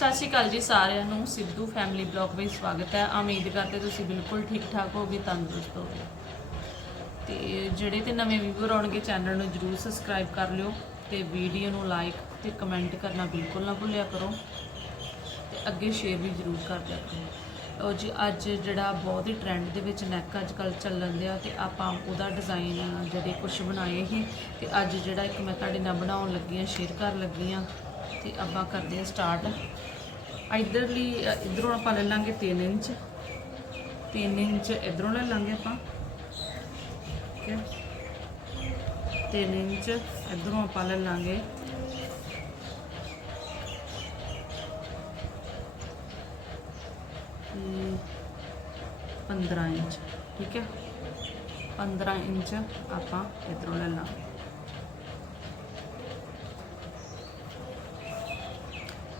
ਸਤਿ ਸ਼੍ਰੀ ਅਕਾਲ ਜੀ ਸਾਰਿਆਂ ਨੂੰ। ਸਿੱਧੂ ਫੈਮਿਲੀ ਬਲੌਗ ਵਿੱਚ ਸਵਾਗਤ ਹੈ। ਉਮੀਦ ਕਰਦੇ ਤੁਸੀਂ ਬਿਲਕੁਲ ਠੀਕ ਠਾਕ ਹੋਗੇ ਤੰਦਰੁਸਤ ਹੋਗੇ ਤੇ ਜਿਹੜੇ ਤੇ ਨਵੇਂ ਵੀਵਰ ਆਉਣਗੇ ਚੈਨਲ ਨੂੰ ਜਰੂਰ ਸਬਸਕ੍ਰਾਈਬ ਕਰ ਲਿਓ ਤੇ ਵੀਡੀਓ ਨੂੰ ਲਾਈਕ ਤੇ ਕਮੈਂਟ ਕਰਨਾ ਬਿਲਕੁਲ ਨਾ ਭੁੱਲਿਆ ਕਰੋ। ਤੇ ਅੱਗੇ ਸ਼ੇਅਰ ਵੀ ਜਰੂਰ ਕਰ ਦਿਆ ਕਰੋ। ਲਓ ਜੀ, ਅੱਜ ਜਿਹੜਾ ਬਹੁਤ ਹੀ ਟ੍ਰੈਂਡ ਦੇ ਵਿੱਚ ਨੈਕ ਅੱਜ ਕੱਲ ਚੱਲਣ ਦਿਆ ਤੇ ਆਪਾਂ ਉਹਦਾ ਡਿਜ਼ਾਈਨ ਜਿਹੜੇ ਕੁਝ ਬਣਾਏ ਸੀ। ਤੇ ਅੱਜ ਜਿਹੜਾ ਇੱਕ ਮੈਂ ਤੁਹਾਡੇ ਨਾਲ ਬਣਾਉਣ ਲੱਗੀ ਹਾਂ ਸ਼ੇਅਰ ਕਰਨ ਲੱਗੀ ਹਾਂ। ਤੇ ਆਪਾਂ ਕਰਦੇ ਹਾਂ ਸਟਾਰਟ ਇਧਰਲੀ ਇਧਰੋਂ ਆਪਾਂ ਲੈ ਲਾਂਗੇ 3 ਇੰਚ। 3 ਇੰਚ ਇਧਰੋਂ ਲੈ ਲਾਂਗੇ ਆਪਾਂ। ਠੀਕ ਹੈ। 3 ਇੰਚ ਇਧਰੋਂ ਆਪਾਂ ਲੈ ਲਾਂਗੇ। ਪੰਦਰਾਂ ਇੰਚ। ਠੀਕ ਹੈ। 15 ਇੰਚ ਆਪਾਂ ਇਧਰੋਂ ਲੈ ਲਾਂਗੇ।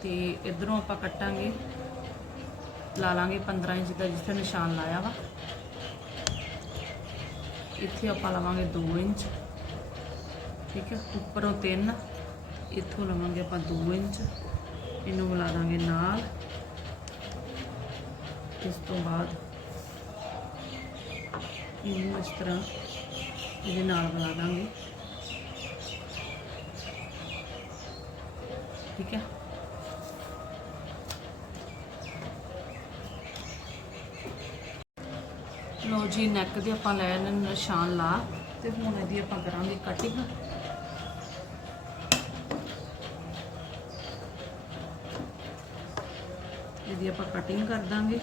ਤੇ ਇਧਰੋਂ ਆਪਾਂ ਕੱਟਾਂਗੇ, ਲਾ ਲਾਂਗੇ 15 ਇੰਚ ਦਾ ਜਿੱਥੇ ਨਿਸ਼ਾਨ ਲਾਇਆ ਵਾ। ਇੱਥੇ ਆਪਾਂ ਲਵਾਂਗੇ 2 ਇੰਚ, ਠੀਕ ਹੈ? ਉੱਪਰੋਂ 3 ਇੱਥੋਂ ਲਵਾਂਗੇ ਆਪਾਂ 2 ਇੰਚ, ਇਹਨੂੰ ਮਿਲਾ ਦਾਂਗੇ ਨਾਲ। ਇਸ ਤੋਂ ਬਾਅਦ ਇਹਨੂੰ ਇਸ ਤਰ੍ਹਾਂ ਇਹਦੇ ਨਾਲ ਮਿਲਾ ਦਾਂਗੇ। ਠੀਕ ਹੈ? ਲੋ ਜੀ ਨੈਕ ਦੇ ਆਪਾਂ ਲੈ ਲੈਣ ਨਿਸ਼ਾਨ ਲਾ ਤੇ ਹੁਣ ਇਹਦੀ ਆਪਾਂ ਕਰਾਂਗੇ ਕਟਿੰਗ ਇਹਦੀ ਆਪਾਂ ਕਟਿੰਗ ਕਰ ਦਾਂਗੇ।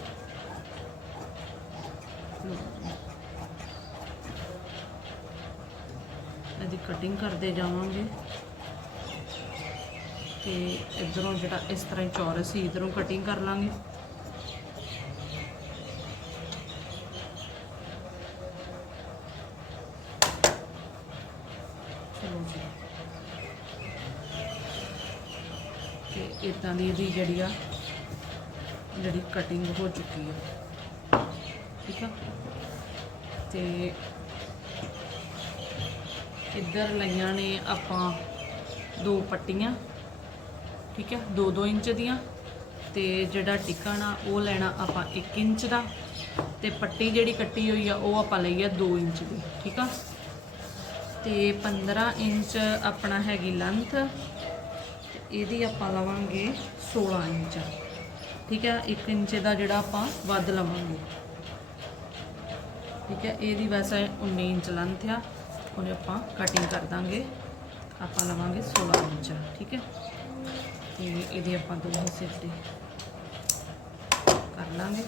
ਇਹਦੀ ਕਟਿੰਗ ਕਰਦੇ ਜਾਵਾਂਗੇ। ਤੇ ਇਧਰੋਂ ਜਿਹੜਾ ਇਸ ਤਰ੍ਹਾਂ ਹੀ ਚੌਰਸ ਸੀ, ਇਧਰੋਂ ਕਟਿੰਗ ਕਰ ਲਾਂਗੇ ਚਲੋ ਜੀ ਤੇ ਇਦਾਂ ਦੀ ਇਹਦੀ ਜਿਹੜੀ ਆ, ਜਿਹੜੀ ਕਟਿੰਗ ਹੋ ਚੁੱਕੀ ਆ। ਠੀਕ ਆ? ਤੇ ਇੱਧਰ ਲਈਆਂ ਨੇ ਆਪਾਂ ਦੋ ਪੱਟੀਆਂ, ਠੀਕ ਹੈ 2-2 ਇੰਚ ਦੀਆਂ। ਤੇ ਜਿਹੜਾ ਟਿਕਣ ਆ ਉਹ ਲੈਣਾ ਆਪਾਂ 1 ਇੰਚ ਦਾ। ਤੇ ਪੱਟੀ ਜਿਹੜੀ ਕੱਟੀ ਹੋਈ ਆ, ਉਹ ਆਪਾਂ ਲਈ ਆ 2 ਇੰਚ ਦੀ, ਠੀਕ ਆ? ਤੇ 15 ਇੰਚ ਆਪਣਾ ਹੈਗੀ ਲੈਂਥ ਇਹਦੀ ਆਪਾਂ ਲਵਾਂਗੇ 16 ਇੰਚ। ਠੀਕ ਹੈ 1 ਇੰਚ ਦਾ ਜਿਹੜਾ ਆਪਾਂ ਵੱਧ ਲਵਾਂਗੇ। ਠੀਕ ਹੈ, ਇਹਦੀ ਵੈਸੇ 19 ਇੰਚ ਲੈਂਥ ਆ ਉਹਨੇ ਆਪਾਂ ਕਟਿੰਗ ਕਰ ਦਾਂਗੇ। ਆਪਾਂ ਲਵਾਂਗੇ 16 ਇੰਚ, ਠੀਕ ਹੈ। ਤੇ ਇਹਦੇ ਆਪਾਂ ਦੋ ਹਿੱਸੇ ਤੇ ਕਰ ਲਾਂਗੇ।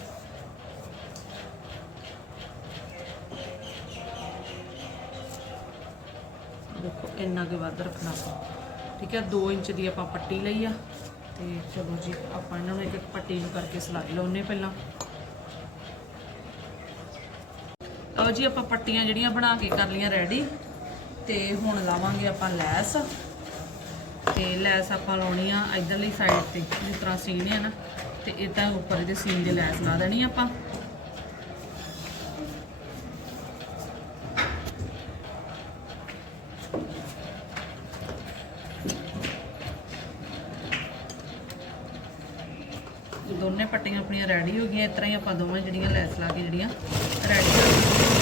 ਦੇਖੋ, ਇੰਨਾ ਕੁ ਵੱਧ ਰੱਖਣਾ ਆਪਾਂ। ਠੀਕ ਹੈ 2 ਇੰਚ ਦੀ ਆਪਾਂ ਪੱਟੀ ਲਈ ਆ। ਤੇ ਚਲੋ ਜੀ, ਆਪਾਂ ਇਹਨਾਂ ਨੂੰ ਇੱਕ ਇੱਕ ਪੱਟੀ ਨੂੰ ਕਰਕੇ ਸਿਲਾਈ ਲਾਉਨੇ ਪਹਿਲਾਂ। ਲਓ ਜੀ, ਆਪਾਂ ਪੱਟੀਆਂ ਜਿਹੜੀਆਂ ਬਣਾ ਕੇ ਕਰ ਲਈਆਂ ਰੈਡੀ ਤੇ ਹੁਣ ਲਾਵਾਂਗੇ ਆਪਾਂ ਲੈਸ। ਤੇ ਲੈਸ ਆਪਾਂ ਲਾਉਣੀ ਆ ਇਧਰਲੀ ਸਾਈਡ ਤੇ, ਜਿਸ ਤਰ੍ਹਾਂ ਸੀਨ ਹੈ ਨਾ, ਤੇ ਇਦਾਂ ਉੱਪਰ ਇਹਦੇ ਸੀਨ ਦੇ ਲੈਸ ਲਾ ਦੇਣੀ ਆਪਾਂ। ਰੈਡੀ ਹੋ ਗਈਆਂ, ਇਸ ਤਰ੍ਹਾਂ ਹੀ ਆਪਾਂ ਦੋਵਾਂ ਜਿਹੜੀਆਂ ਲੈਸ ਲਾ ਕੇ ਜਿਹੜੀਆਂ ਰੈਡੀ ਹੋ ਗਈਆਂ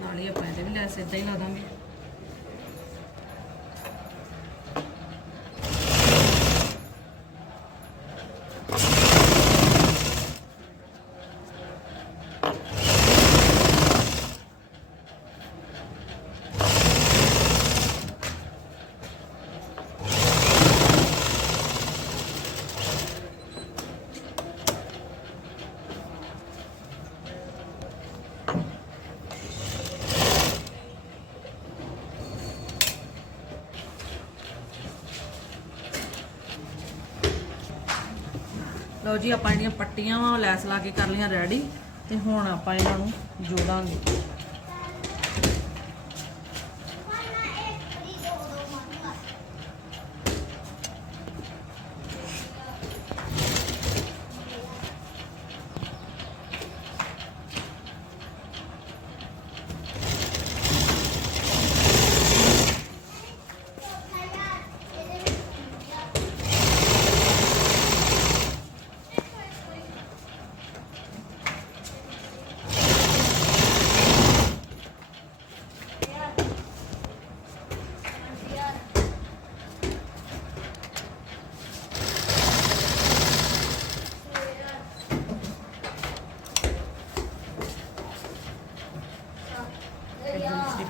ਨਾਲ ਹੀ ਆਪਾਂ ਇਹਦੇ ਵੀ ਲੈਸ ਇਦਾਂ ਹੀ ਲਾ ਦਾਂਗੇ ਲਓ ਜੀ, ਆਪਾਂ ਜਿਹੜੀਆਂ ਪੱਟੀਆਂ ਵਾ ਉਹ ਲੈਸ ਲਾ ਕੇ ਕਰ ਲਈਆਂ ਰੈਡੀ ਤੇ ਹੁਣ ਆਪਾਂ ਇਹਨਾਂ ਨੂੰ ਜੋੜਾਂਗੇ।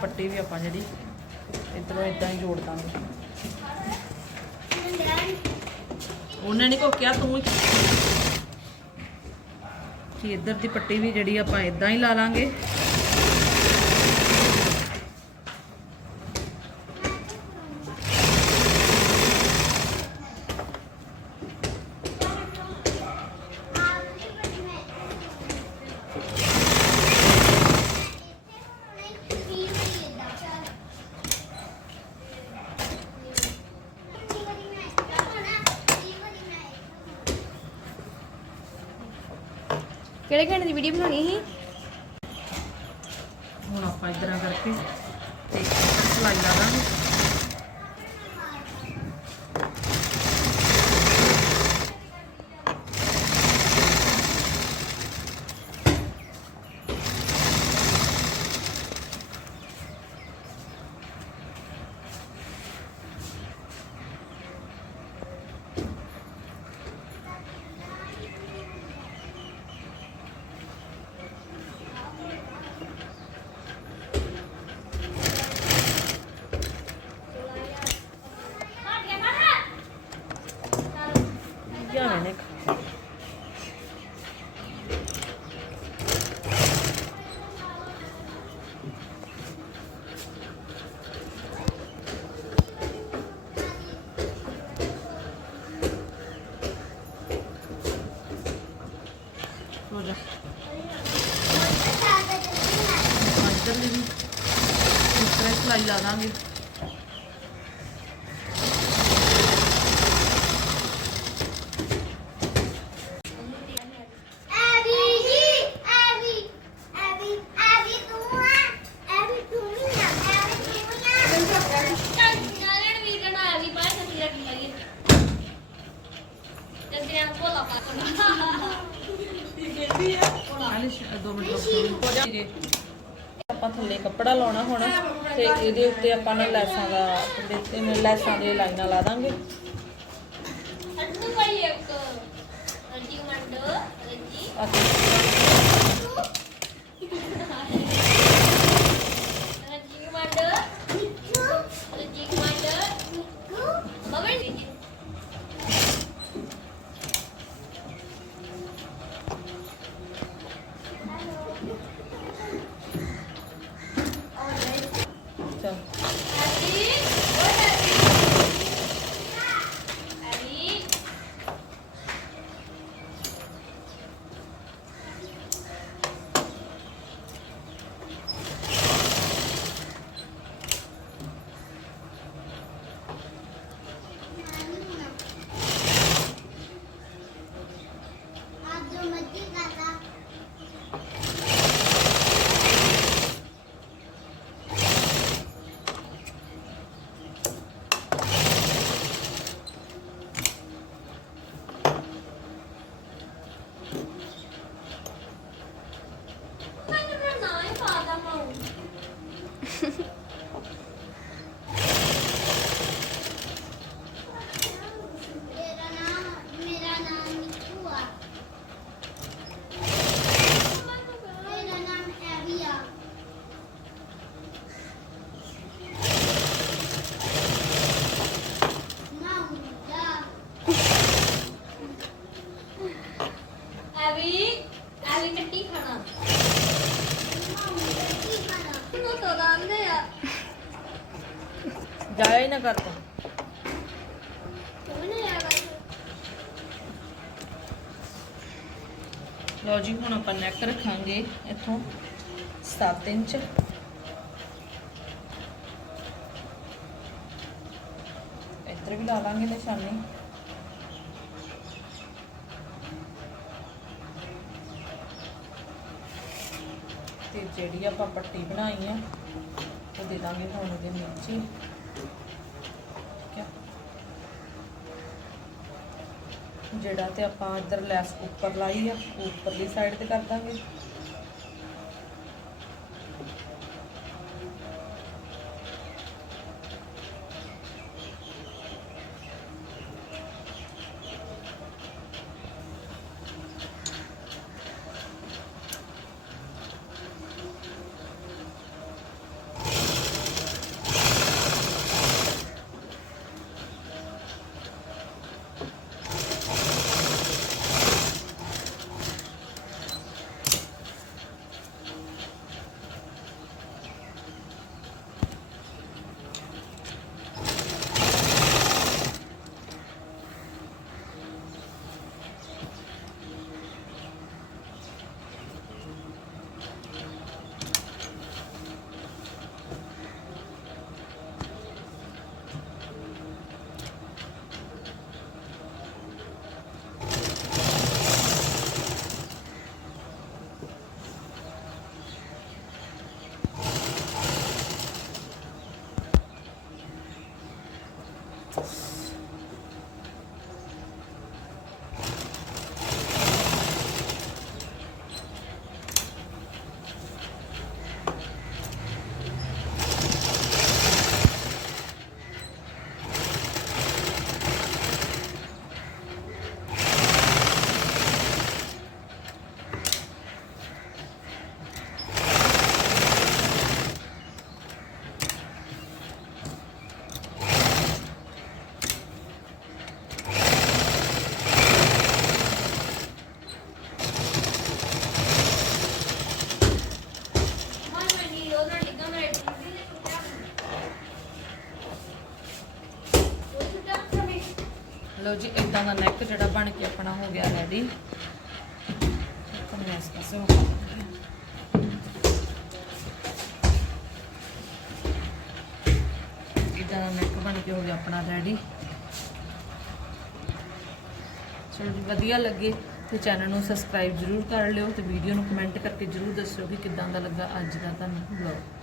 ਪੱਟੀ ਵੀ ਆਪਾਂ ਜਿਹੜੀ ਇਧਰੋਂ ਇਦਾਂ ਹੀ ਜੋੜ ਦਾਂਗੇ। ਉਹਨੇ ਨਹੀਂ ਕੋ ਕਿਹਾ, ਤੂੰ ਹੀ ਕਿ ਇਧਰ ਦੀ ਪੱਟੀ ਵੀ ਜਿਹੜੀ ਆਪਾਂ ਇਦਾਂ ਹੀ ਲਾ ਲਾਂਗੇ। ਕਿਹੜੇ ਘੰਟੇ ਦੀ ਵੀਡੀਓ ਬਣਾਉਣੀ ਸੀ? ਹੁਣ ਆਪਾਂ ਇਦਾਂ ਕਰਕੇ ਤੇ ਸਲਾਈ ਲਾ ਦਾਂਗੇ ਜਾਣੇ ਨੇ ਹੋ ਜਾ ਆਪਾਂ ਇੱਧਰ ਵੀ ਇਸ ਤਰ੍ਹਾਂ ਹੀ ਸਲਾਈ ਲਾ ਦਾਂਗੇ ਐਵੀ ਜੀ ਐਵੀ ਐਵੀ ਐਵੀ ਤੂੰ ਆ ਐਵੀ ਤੂੰ ਨਹੀਂ ਨਾ ਐਵੀ ਤੂੰ ਨਾ ਚੱਲ ਨਾਲਣ ਵੀ ਕਣਾ ਵੀ ਬਾਅਦ ਚ ਤੀਰਾ ਕੀ ਲੱਗੀ ਤੇ ਤੇਰਾ ਕੋਲਾ ਪਾ ਮਾਲਿਸ਼ ਦੋ ਮਿੰਟ ਰੁਕੋ ਹੋ ਜਾ ਜੀ ਆਪਾਂ ਥੱਲੇ ਕੱਪੜਾ ਲਾਉਣਾ ਹੁਣ ਤੇ ਇਹਦੇ ਉੱਤੇ ਆਪਾਂ ਨੇ ਲੈਸਾਂ ਦਾ ਦਿੱਤੇ ਨੇ ਲੈਸਾਂ ਦੇ ਲਾਈਨਾਂ ਲਾ ਦਾਂਗੇ ਅੱਡੂ ਐਵੀ ਆ ਨਾ ਐਵੀ ਮਿੱਟੀ ਖਾਣਾ ਨਾ ਹੁੰਦਾ ਕੀ ਖਾਣਾ ਨੂੰ ਤਾਂ ਦੰਦੇ ਆ ਜਾਇਆ ਹੀ ਨਾ ਕਰ ਤੂੰ। ਲਓ ਜੀ ਹੁਣ ਆਪਾਂ ਨੈਕ ਰੱਖਾਂਗੇ ਇੱਥੋਂ 7 ਇੰਚ। ਇੱਧਰ ਵੀ ਲਾ ਲਾਂਗੇ ਨਿਸ਼ਾਨੀ। ਤੇ ਜਿਹੜੀ ਆਪਾਂ ਪੱਟੀ ਬਣਾਈ ਆ ਉਹ ਦੇ ਦਾਂਗੇ ਹੁਣ ਉਹਦੇ ਨੀਚੇ ਠੀਕ ਆ ਜਿਹੜਾ ਤੇ ਆਪਾਂ ਇੱਧਰ ਲੈਸ ਉੱਪਰ ਲਾਈ ਆ ਉੱਪਰਲੀ ਸਾਈਡ ਤੇ ਕਰ ਦਾਂਗੇ। ਲਓ ਜੀ ਇਦਾਂ ਦਾ ਨੈਕ ਜਿਹੜਾ ਬਣ ਕੇ ਆਪਣਾ ਹੋ ਗਿਆ ਰੈਡੀ ਤੁਹਾਨੂੰ ਇਸ ਪਾਸੇ ਇਦਾਂ ਦਾ ਨੈਕ ਬਣ ਕੇ ਹੋ ਗਿਆ ਆਪਣਾ ਰੈਡੀ ਚਲੋ ਜੀ, ਵਧੀਆ ਲੱਗੇ ਤੇ ਚੈਨਲ ਨੂੰ ਸਬਸਕ੍ਰਾਈਬ ਜ਼ਰੂਰ ਕਰ ਲਿਓ ਤੇ ਵੀਡੀਓ ਨੂੰ ਕਮੈਂਟ ਕਰਕੇ ਜ਼ਰੂਰ ਦੱਸਿਓ ਕਿ ਕਿੱਦਾਂ ਦਾ ਲੱਗਾ ਅੱਜ ਦਾ ਤੁਹਾਨੂੰ ਵਲੌਗ